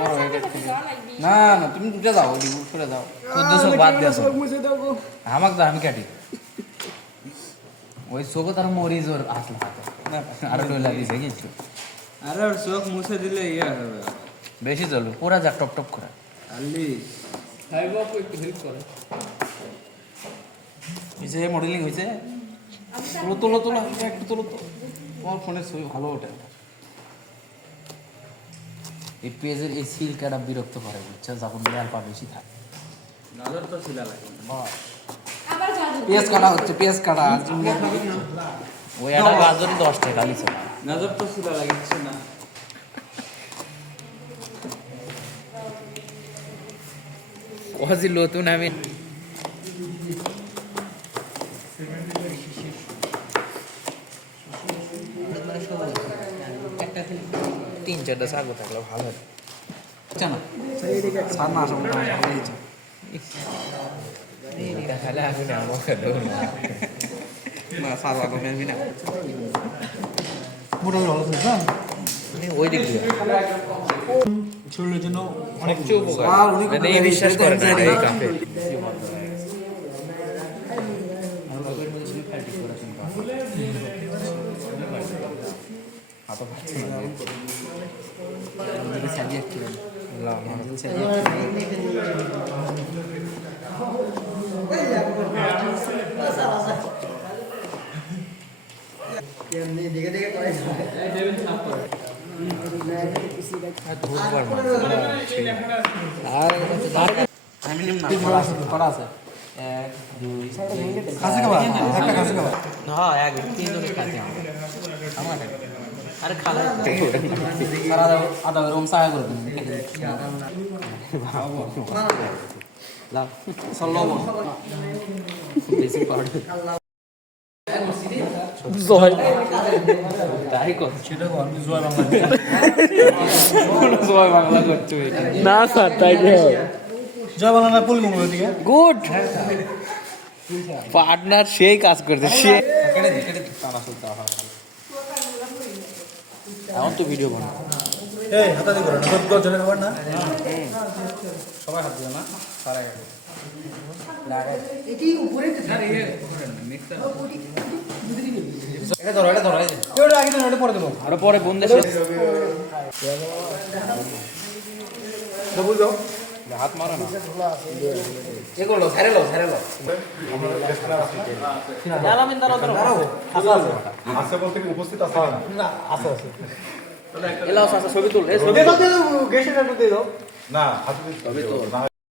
বড় হয়ে গেছে না না তুমি উঠে যাও দিবু সরে যাও 1400 বাদ দিয়াছো আমাকে দাও আমি কাটি ওই চোখ তার মরিজ ওর আসল হাতে আর ডলা দিছে কিছু আরে ওর চোখ মুছে দিলে ইয়ে হবে বেশি চলবে পুরা যা টপ টপ করে আলি খাইবো একটু হেল্প করে নিচে মডেলিং হয়েছে তোলো তোলো তোলো একটু তোলো তো তোমার ফোনের ছবি ভালো ওঠে এই পেজের এই সিল কাটা বিরক্ত করে বুঝছো যখন অ্যালফা বেশি থাকে নজর তো ছিল লাগে পেঁয়াজ কাটা হচ্ছে পেঁয়াজ কাটা ওই একটা গাজর 10 টাকা লিছে নজর তো ছিল লাগিচ্ছে না ওজি নতুন আমি তিন চারটা শাক থাকলে ভালো হয় না সার না আসা ভালো হয়েছে খালে আমি না আমাকে না সার ভালো আমি না মোটা ভালো না ওই দিক দিয়ে শরীরের জন্য অনেক উপকার মানে এই বিশ্বাস করে না এই cafe atau jadi saja kira lah saja अरे खाला आधा रूम साया कर ला सल्लो बेसिक पार्ट জয় তাই কর সেটা আমি জয় বাংলা কোন জয় বাংলা করতে না স্যার তাই জয় বাংলা না ফুল মঙ্গল দিকে গুড পার্টনার সেই কাজ করতে সে কেটে কেটে তারা সুলতা এখন তো ভিডিও বানাও এই হাতা দি করো না তো জলে খাবার না সবাই হাত দিও না সারা গেছে লাগাই এটি উপরে আরে এই মিক্সার এটা ধরো ওটা আগে না ওটা পরে দেবো আর পরে বন্ধে ডবল দাও হাত মারো না এগুলো ছেড়ে লো আলামিন দাঁড়াও আছে বলতে কি উপস্থিত আছে না আছে এলাও ছবি তুল গেছে না না হাতে ছবি তো